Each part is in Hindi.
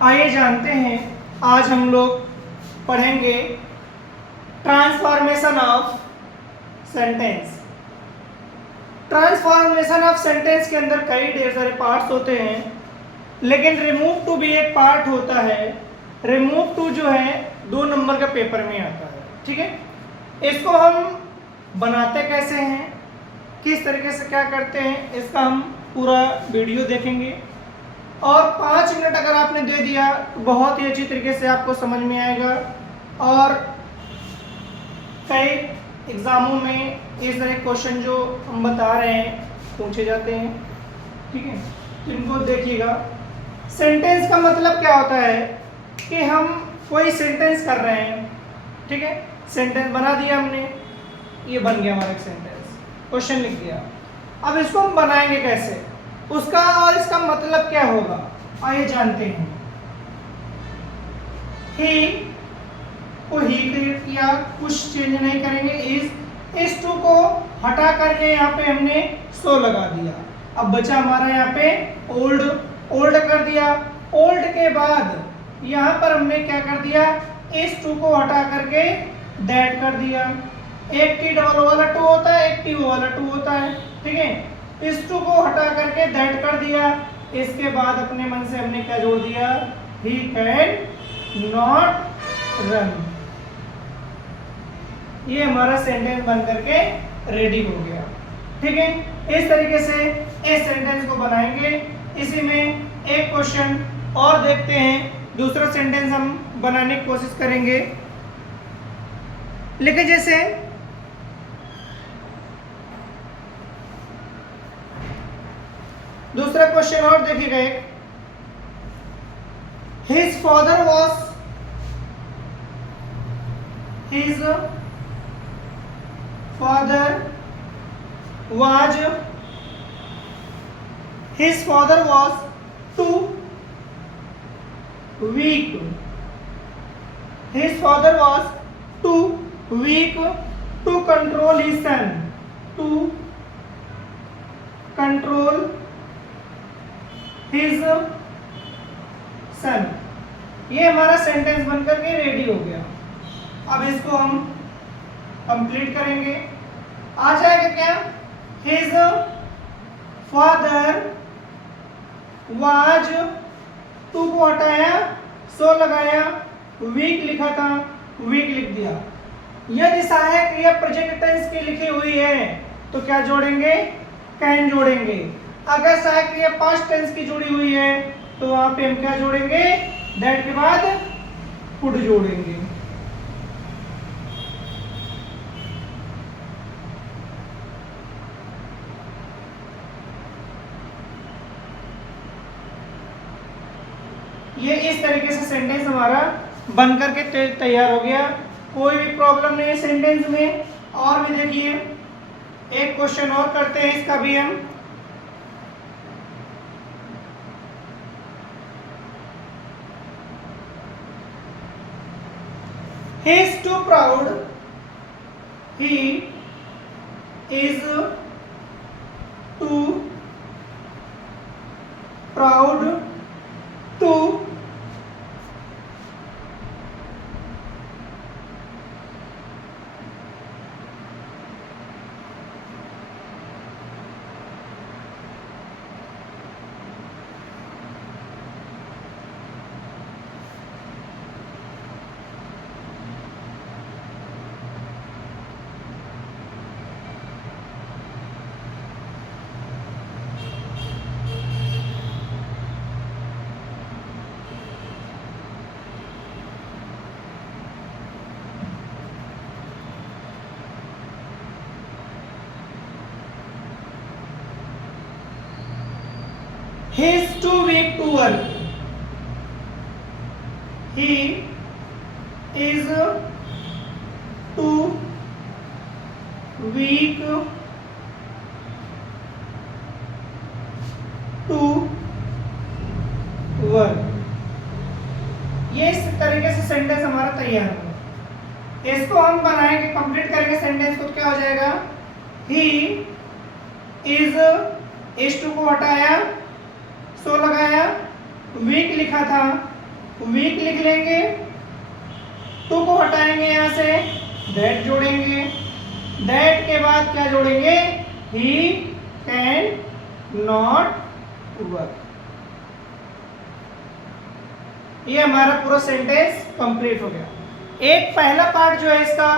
आइए जानते हैं, आज हम लोग पढ़ेंगे transformation of sentence. Transformation of sentence के अंदर कई ढेर सारे पार्ट्स होते हैं, लेकिन रिमूव टू भी एक पार्ट होता है। रिमूव टू जो है 2 नंबर का पेपर में आता है, ठीक है। इसको हम बनाते कैसे हैं, किस तरीके से क्या करते हैं, इसका हम पूरा वीडियो देखेंगे। और 5 मिनट अगर आपने दे दिया तो बहुत ही अच्छी तरीके से आपको समझ में आएगा। और कई एग्जामों में इस तरह क्वेश्चन जो हम बता रहे हैं पूछे जाते हैं, ठीक है। तो इनको देखिएगा। सेंटेंस का मतलब क्या होता है कि हम कोई सेंटेंस कर रहे हैं, ठीक है। सेंटेंस बना दिया हमने, ये बन गया हमारा एक सेंटेंस, क्वेश्चन लिख दिया। अब इसको हम बनाएंगे कैसे, उसका और इसका मतलब क्या होगा, आइए जानते हैं। ही को ही क्रिएट किया, कुछ चेंज नहीं करेंगे। इस टू को हटा करके यहाँ पे हमने सो लगा दिया। अब बचा हमारा यहाँ पे ओल्ड, ओल्ड कर दिया। ओल्ड के बाद यहाँ पर हमने क्या कर दिया, इस टू को हटा करके दैट कर दिया। एक टी डबल वाला टू होता है, एक टी वाला टू होता है, ठीक है। इस टू को हटा करके दैट कर दिया। इसके बाद अपने मन से हमने क्या जोड़ दिया, ही कैन नॉट रन। ये हमारा सेंटेंस बन करके रेडी हो गया, ठीक है। इस तरीके से इस सेंटेंस को बनाएंगे। इसी में एक क्वेश्चन और देखते हैं, दूसरा सेंटेंस हम बनाने की कोशिश करेंगे। लिखे जैसे दूसरा क्वेश्चन और देखिएगा एक, his father was, his father was, his father was too weak, his father was too weak to control his son, to control his son. ये हमारा सेंटेंस बनकर के रेडी हो गया। अब इसको हम कंप्लीट करेंगे। आ जाएगा क्या, हिज फादर वाज, टू को हटाया, सो लगाया, वीक लिखा था, वीक लिख दिया। यदि सहायक क्रिया प्रेजेंट टेंस की लिखी हुई है तो क्या जोड़ेंगे, कैन जोड़ेंगे। अगर सहायक क्रिया पास्ट टेंस की जुड़ी हुई है तो वहां पे हम क्या जोड़ेंगे, दैट के बाद कुड जोड़ेंगे। ये इस तरीके से सेंटेंस हमारा बनकर के तैयार हो गया। कोई भी प्रॉब्लम नहीं है सेंटेंस में। और भी देखिए, एक क्वेश्चन और करते हैं, इसका भी हम he is too proud, he is too proud to he is too weak to work, he is too weak to work। ये इस तरीके से सेंटेंस हमारा तैयार हो। इसको हम बनाएंगे, कंप्लीट करेंगे सेंटेंस को, क्या हो जाएगा, ही इज टू को हटाया, सो लगाया, वीक लिखा था, वीक लिख लेंगे, टू को हटाएंगे यहाँ से, दैट जोड़ेंगे, दैट के बाद क्या जोड़ेंगे, ही कैन नॉट वर्क। ये हमारा पूरा सेंटेंस कंप्लीट हो गया। एक पहला पार्ट जो है इसका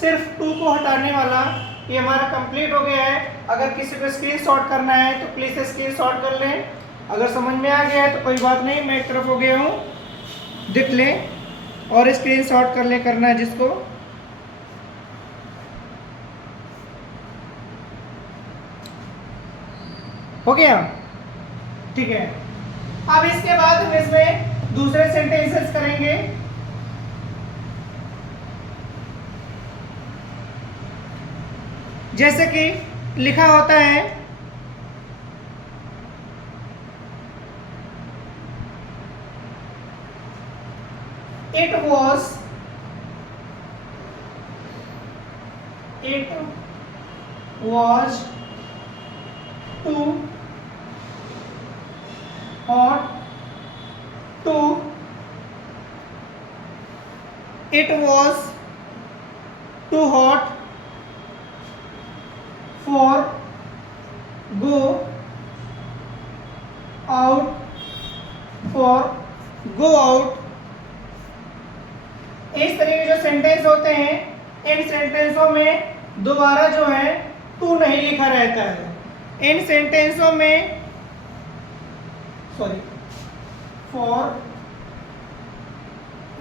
सिर्फ टू को हटाने वाला, ये हमारा कंप्लीट हो गया है। अगर किसी को स्क्रीनशॉट करना है तो प्लीज स्क्रीनशॉट कर लें। अगर समझ में आ गया है तो कोई बात नहीं, मैं एक तरफ हो गया हूँ, देख लें और स्क्रीनशॉट कर लें, करना है जिसको। हो गया, ठीक है। अब इसके बाद हम इसमें दूसरे सेंटेंसेस करेंगे। जैसे कि लिखा होता है, it was too hot to it was too hot for go out इस तरह के जो सेंटेंस होते हैं, इन सेंटेंसों में दोबारा जो है टू नहीं लिखा रहता है। इन सेंटेंसों में for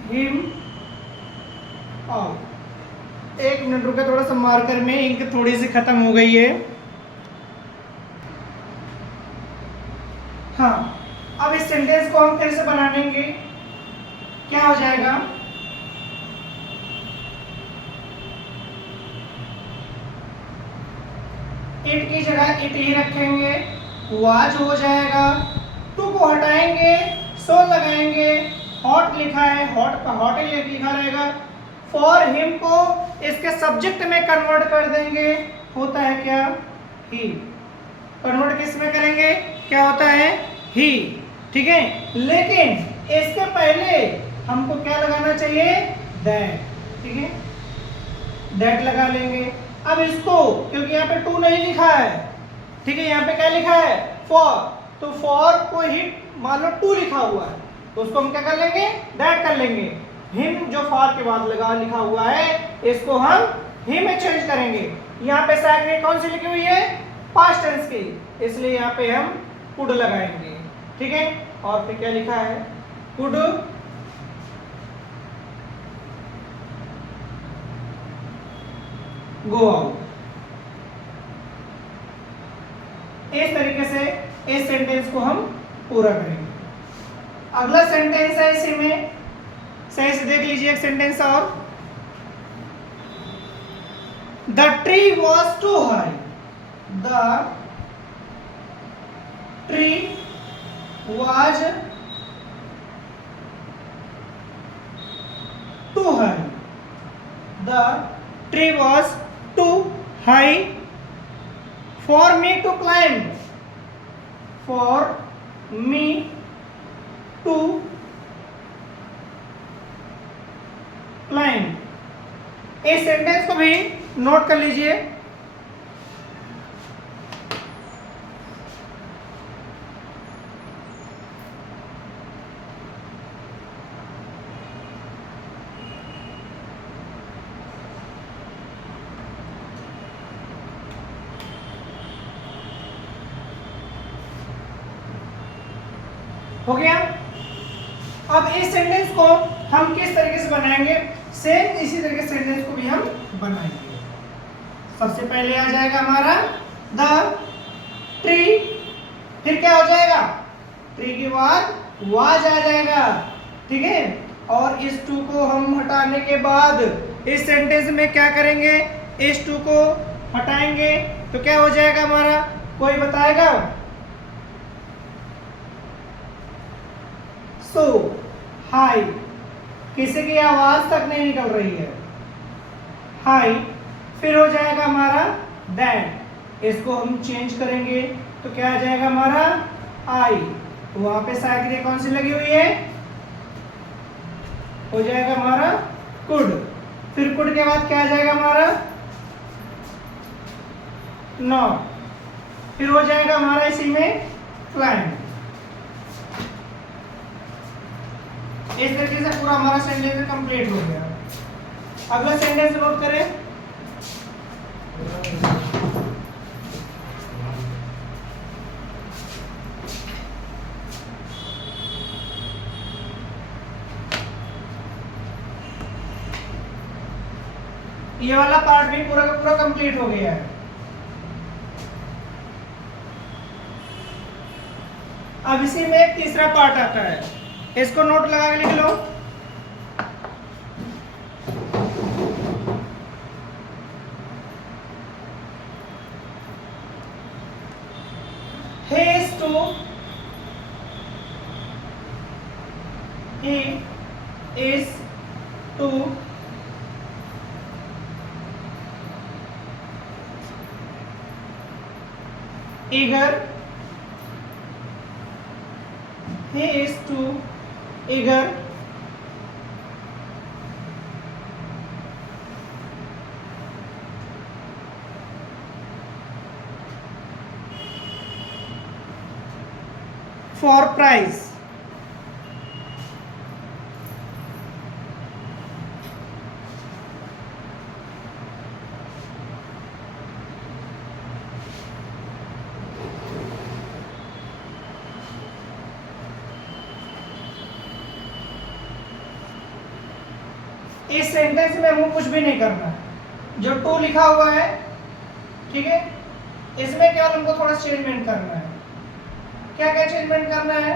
him out। एक मिनट रुके, थोड़ा सा मार्कर में इंक थोड़ी सी खत्म हो गई है। हाँ, अब इस सेंटेंस को हम फिर से बना लेंगे। क्या हो जाएगा, इट की जगह इट ही रखेंगे, वाज हो जाएगा, टू को हटाएंगे, सो लगाएंगे, हॉट लिखा है, हॉट का हॉट ही लिखा रहेगा। फॉर हिम को इसके सब्जेक्ट में कन्वर्ट कर देंगे, होता है क्या, ही। कन्वर्ट किस में करेंगे, क्या होता है, ही, ठीक है। लेकिन इसके पहले हमको क्या लगाना चाहिए, दैट, ठीक है, दैट लगा लेंगे। अब इसको, क्योंकि यहाँ पे टू नहीं लिखा है, ठीक है, यहाँ पे क्या लिखा है, फॉर, तो फॉर को ही मान लो टू लिखा हुआ है, तो उसको हम क्या कर लेंगे, दैट कर लेंगे। हिम जो फॉर के बाद लगा लिखा हुआ है, इसको हम ही में चेंज करेंगे। यहाँ पे साइड कौन सी लिखी हुई है, पास्ट टेंस की, इसलिए यहाँ पे हम कुड लगाएंगे, ठीक है। और फिर क्या लिखा है, कुड गो आउट। इस तरीके से इस सेंटेंस को हम पूरा करेंगे। अगला सेंटेंस है इसी में, सही से देख लीजिए, एक सेंटेंस और, the tree was too high, the tree was too high, the tree was too high for me to climb, for me to climb। इस सेंटेंस को भी नोट कर लीजिए। हो गया। अब इस सेंटेंस को हम किस तरीके से बनाएंगे, सेम इसी तरीके से सेंटेंस को भी हम बनाएंगे। सबसे पहले आ जाएगा हमारा द ट्री, फिर क्या हो जाएगा, ट्री के बाद वाज आ जाएगा, ठीक है। और इस टू को हम हटाने के बाद इस सेंटेंस में क्या करेंगे, इस टू को हटाएंगे तो क्या हो जाएगा हमारा, कोई बताएगा, सो हाई, किसी की आवाज तक नहीं निकल रही है, हाई। फिर हो जाएगा हमारा दैट, इसको हम चेंज करेंगे तो क्या आ जाएगा हमारा आई। तो वहां पे साइकिल कौन सी लगी हुई है, हो जाएगा हमारा कुड। फिर कुड के बाद क्या आ जाएगा हमारा नॉट। फिर हो जाएगा हमारा इसी में क्लाइंब। इस तरीके से पूरा हमारा सेंटेंस कंप्लीट हो गया। अगला सेंटेंस नोट करें। ये वाला पार्ट भी पूरा का पूरा कंप्लीट हो गया है। अब इसी में एक तीसरा पार्ट आता है, इसको नोट लगा के लिख लो। He is to eager. He is too eager for prize. इस सेंटेंस में हमको कुछ भी नहीं करना है। जो टू लिखा हुआ है, ठीक है, इसमें केवल हमको थोड़ा चेंजमेंट करना है। क्या क्या चेंजमेंट करना है?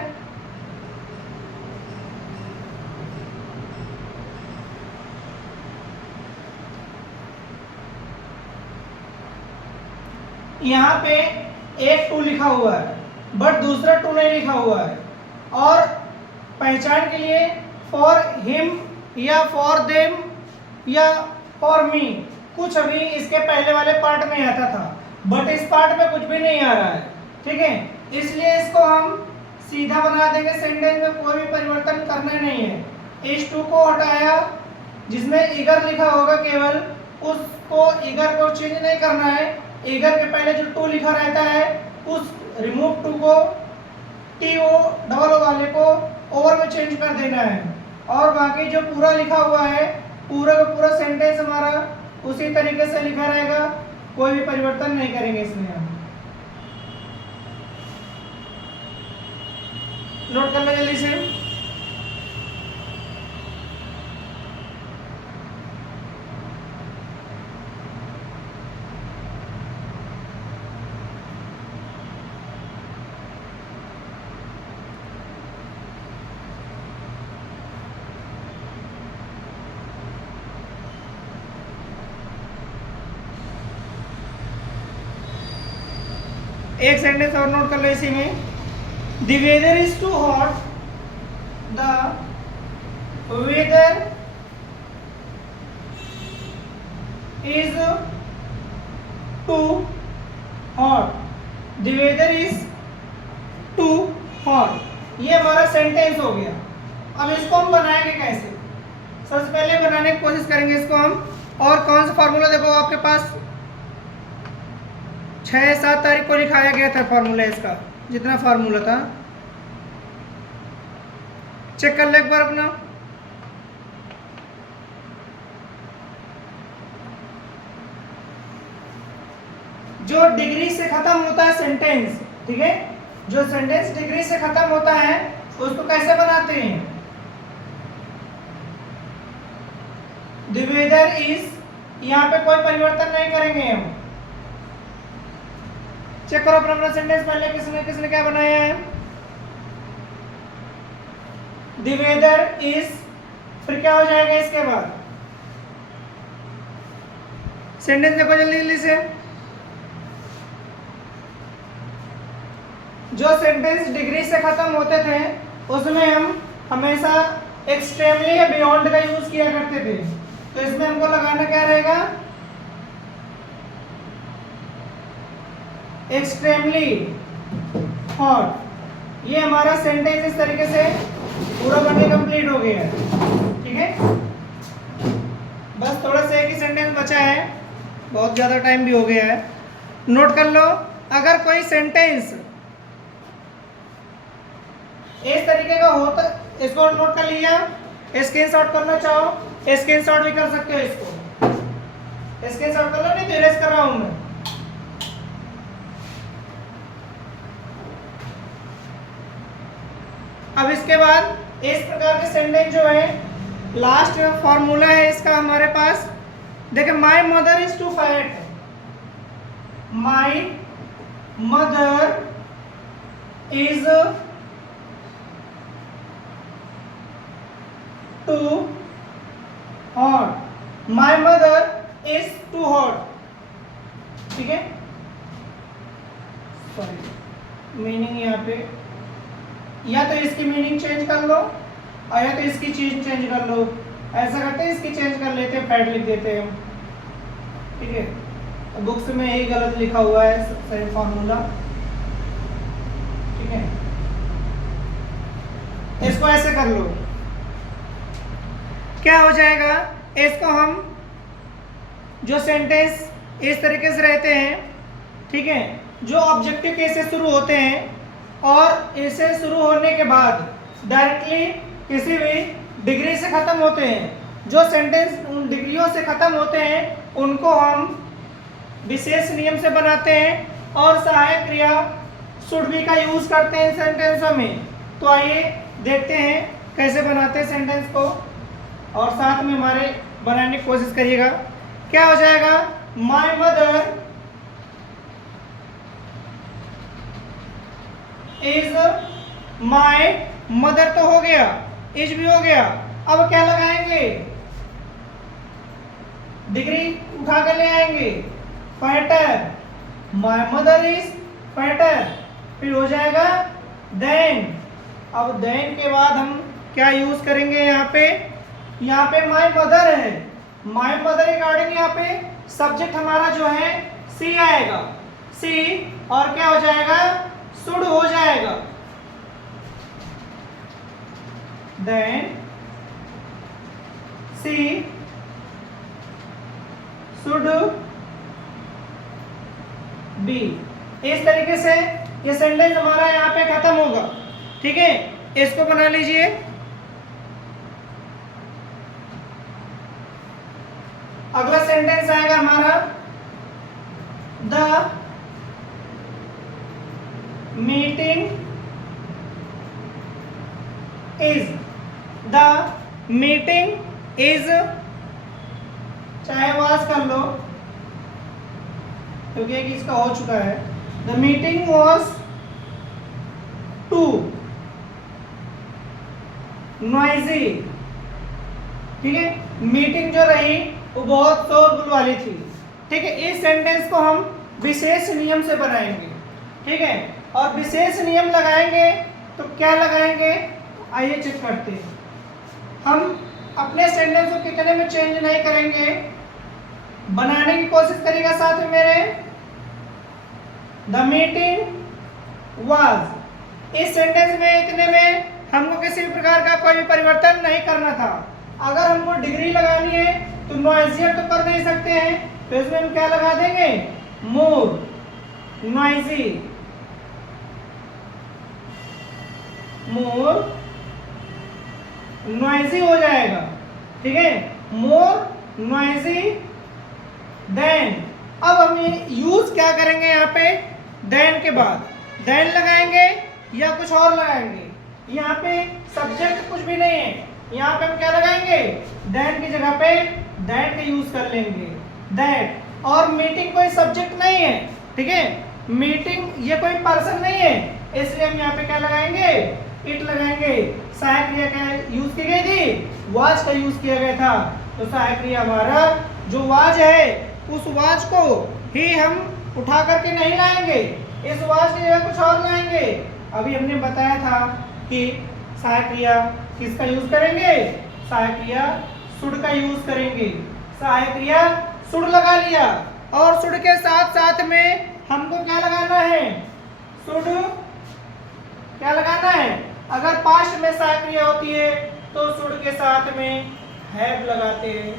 यहाँ पे एक टू लिखा हुआ है बट दूसरा टू नहीं लिखा हुआ है, और पहचान के लिए फॉर हिम या फॉर देम या फॉर मी कुछ अभी इसके पहले वाले पार्ट में आता था, बट इस पार्ट में कुछ भी नहीं आ रहा है, ठीक है। इसलिए इसको हम सीधा बना देंगे, सेंटेंस में कोई भी परिवर्तन करना नहीं है। इस टू को हटाया, जिसमें ईगर लिखा होगा केवल उसको, ईगर को चेंज नहीं करना है। ईगर के पहले जो टू लिखा रहता है उस रिमूव टू को टी ओ डबल ओ वाले को ओवर में चेंज कर देना है, और बाकी जो पूरा लिखा हुआ है पूरा का पूरा सेंटेंस हमारा उसी तरीके से लिखा रहेगा, कोई भी परिवर्तन नहीं करेंगे इसमें हम। नोट कर लो जल्दी से। एक सेंटेंस और नोट कर लो इसी में। The weather is too hot. The weather is too hot. The weather is too hot. ये हमारा सेंटेंस हो गया। अब इसको हम बनाएंगे कैसे? सबसे पहले बनाने की कोशिश करेंगे इसको हम। और कौन सा फार्मूला देखो आपके पास 6-7 तारीख को लिखाया गया था फार्मूला, इसका जितना फार्मूला था चेक कर ले एक बार अपना। जो डिग्री से खत्म होता है सेंटेंस, ठीक है, जो सेंटेंस डिग्री से खत्म होता है उसको कैसे बनाते हैं? The weather is, यहाँ पे कोई परिवर्तन नहीं करेंगे हम। चेक करो अपना सेंटेंस पहले किसने क्या बनाया है। The weather is, फिर क्या हो जाएगा इसके बाद? सेंटेंस देखो जल्दी जल्दी से। जो सेंटेंस डिग्री से खत्म होते थे उसमें हम हमेशा एक्सट्रीमली या बियॉन्ड का यूज किया करते थे, तो इसमें हमको लगाना क्या रहेगा? Extremely hot. ये हमारा सेंटेंस इस तरीके से पूरा बनके कंप्लीट हो गया है, ठीक है। बहुत ज़्यादा टाइम भी हो गया है, नोट कर लो। अगर कोई सेंटेंस इस तरीके का होता, इसको नोट कर लिया, स्क्रीनशॉट करना चाहो स्क्रीनशॉट भी कर सकते हो, इसको स्क्रीनशॉट कर लो, नहीं तो इरेज कर रहा हूं मैं। अब इसके बाद इस प्रकार के सेंटेंस जो है, लास्ट फॉर्मूला है इसका हमारे पास। देखिए, my mother is too fat, my mother is too hot, my mother is too hot. ठीक है, सॉरी मीनिंग यहाँ पे, या तो इसकी मीनिंग चेंज कर लो और या तो इसकी चीज चेंज कर लो। ऐसा करते हैं, इसकी चेंज कर लेते हैं, फैट लिख देते हैं। ठीक है, बुक्स में यही गलत लिखा हुआ है सही फॉर्मूला। ठीक है, इसको ऐसे कर लो, क्या हो जाएगा, इसको हम जो सेंटेंस इस तरीके से रहते हैं, ठीक है, जो ऑब्जेक्टिव केस से शुरू होते हैं और इसे शुरू होने के बाद डायरेक्टली किसी भी डिग्री से खत्म होते हैं, जो सेंटेंस उन डिग्रियों से खत्म होते हैं उनको हम विशेष नियम से बनाते हैं और सहायक क्रिया शुड बी का यूज करते हैं सेंटेंसों में। तो आइए देखते हैं कैसे बनाते हैं सेंटेंस को, और साथ में हमारे बनाने की कोशिश करिएगा। क्या हो जाएगा, माई मदर इज, माई मदर तो हो गया, इज भी हो गया, अब क्या लगाएंगे, डिग्री उठा कर ले आएंगे, fatter, my mother is fatter, फिर हो जाएगा देन। अब देन के बाद हम क्या यूज करेंगे, यहाँ पे माई मदर है, माई मदर रिगार्डिंग यहाँ पे सब्जेक्ट हमारा जो है सी आएगा, सी, और क्या हो जाएगा, शुड हो जाएगा, देन सी शुड बी। इस तरीके से ये सेंटेंस हमारा यहाँ पे खत्म होगा। ठीक है, इसको बना लीजिए। अगला सेंटेंस आएगा हमारा, the meeting is, the meeting is, चाहे वाज कर लो क्योंकि एक इसका हो चुका है, the meeting was too noisy. ठीक है, मीटिंग जो रही वो बहुत शोरगुल वाली थी। ठीक है, इस सेंटेंस को हम विशेष नियम से बनाएंगे। ठीक है, और विशेष नियम लगाएंगे तो क्या लगाएंगे, आइए चेक करते हैं। हम अपने सेंटेंस को कितने में चेंज नहीं करेंगे, बनाने की कोशिश करिएगा साथ में मेरे। द मीटिंग वाज, इस सेंटेंस में इतने में हमको किसी भी प्रकार का कोई भी परिवर्तन नहीं करना था। अगर हमको डिग्री लगानी है तो नॉइजियर तो कर नहीं सकते हैं, तो इसमें हम क्या लगा देंगे, मोर नॉइजी, मोर नॉइजी हो जाएगा। ठीक है, मोर नॉइजी देन। अब हम ये यूज क्या करेंगे, यहाँ पे देन के बाद देन लगाएंगे या कुछ और लगाएंगे। यहाँ पे सब्जेक्ट कुछ भी नहीं है, यहाँ पे हम क्या लगाएंगे, देन की जगह पे दैट का यूज कर लेंगे, दैट। और मीटिंग कोई सब्जेक्ट नहीं है। ठीक है, मीटिंग ये कोई पर्सन नहीं है, इसलिए हम यहाँ पे क्या लगाएंगे, इट लगाएंगे। सहायक क्रिया क्या यूज की गई थी, वाज का यूज किया गया था। तो सहायक क्रिया हमारा जो वाज है उस वाज को ही हम उठा करके नहीं लाएंगे, इस वाज की जगह कुछ और लाएंगे। अभी हमने बताया था कि सहायक क्रिया किसका यूज करेंगे, सहायक क्रिया शुड का यूज करेंगे। सहायक क्रिया शुड लगा लिया और शुड के साथ साथ में हमको क्या लगाना है, शुड क्या लगाना है। अगर पास्ट में सहायक क्रिया होती है तो शुड के साथ में हैव लगाते हैं,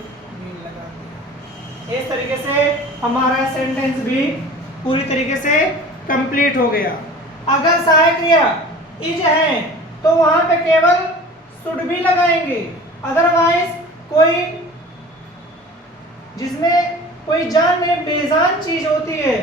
इस तरीके से हमारा सेंटेंस भी पूरी तरीके से कंप्लीट हो गया। अगर सहायक क्रिया इज है तो वहां पे केवल शुड भी लगाएंगे, अदरवाइज कोई जिसमें कोई जान में बेजान चीज होती है,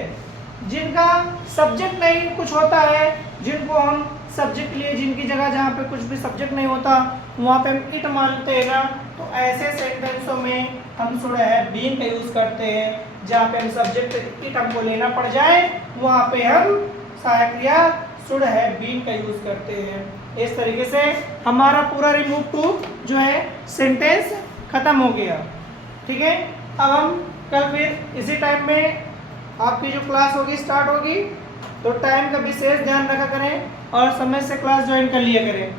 जिनका सब्जेक्ट नहीं कुछ होता है, जिनको हम सब्जेक्ट लिए, जिनकी जगह जहाँ पे कुछ भी सब्जेक्ट नहीं होता वहाँ पे हम इट मानते हैं ना, तो ऐसे सेंटेंसों में हम शुड है बीइंग का यूज करते हैं। जहाँ पे हम सब्जेक्ट इट हमको लेना पड़ जाए वहाँ पे हम सहायक क्रिया शुड है बीइंग का यूज करते हैं। इस तरीके से हमारा पूरा रिमूव टू जो है सेंटेंस खत्म हो गया। ठीक है, अब हम कल फिर इसी टाइम में आपकी जो क्लास होगी स्टार्ट होगी, तो टाइम का विशेष ध्यान रखा करें और समय से क्लास ज्वाइन कर लिया करें।